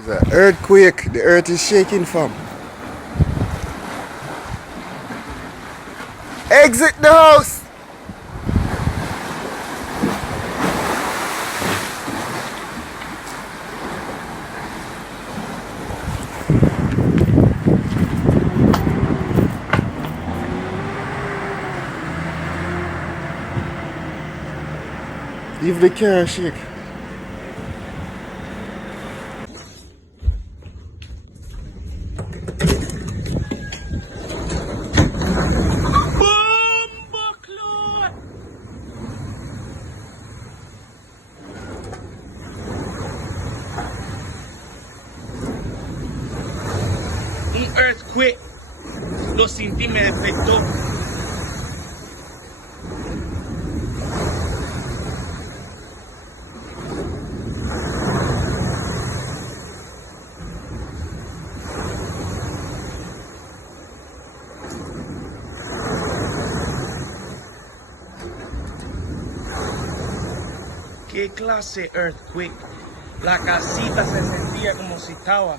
It's an earthquake. The earth is shaking, fam. Exit the house! Leave the car shake. Un earthquake. Lo sentí, me despertó. ¿Qué clase de earthquake? La casita se sentía como si estaba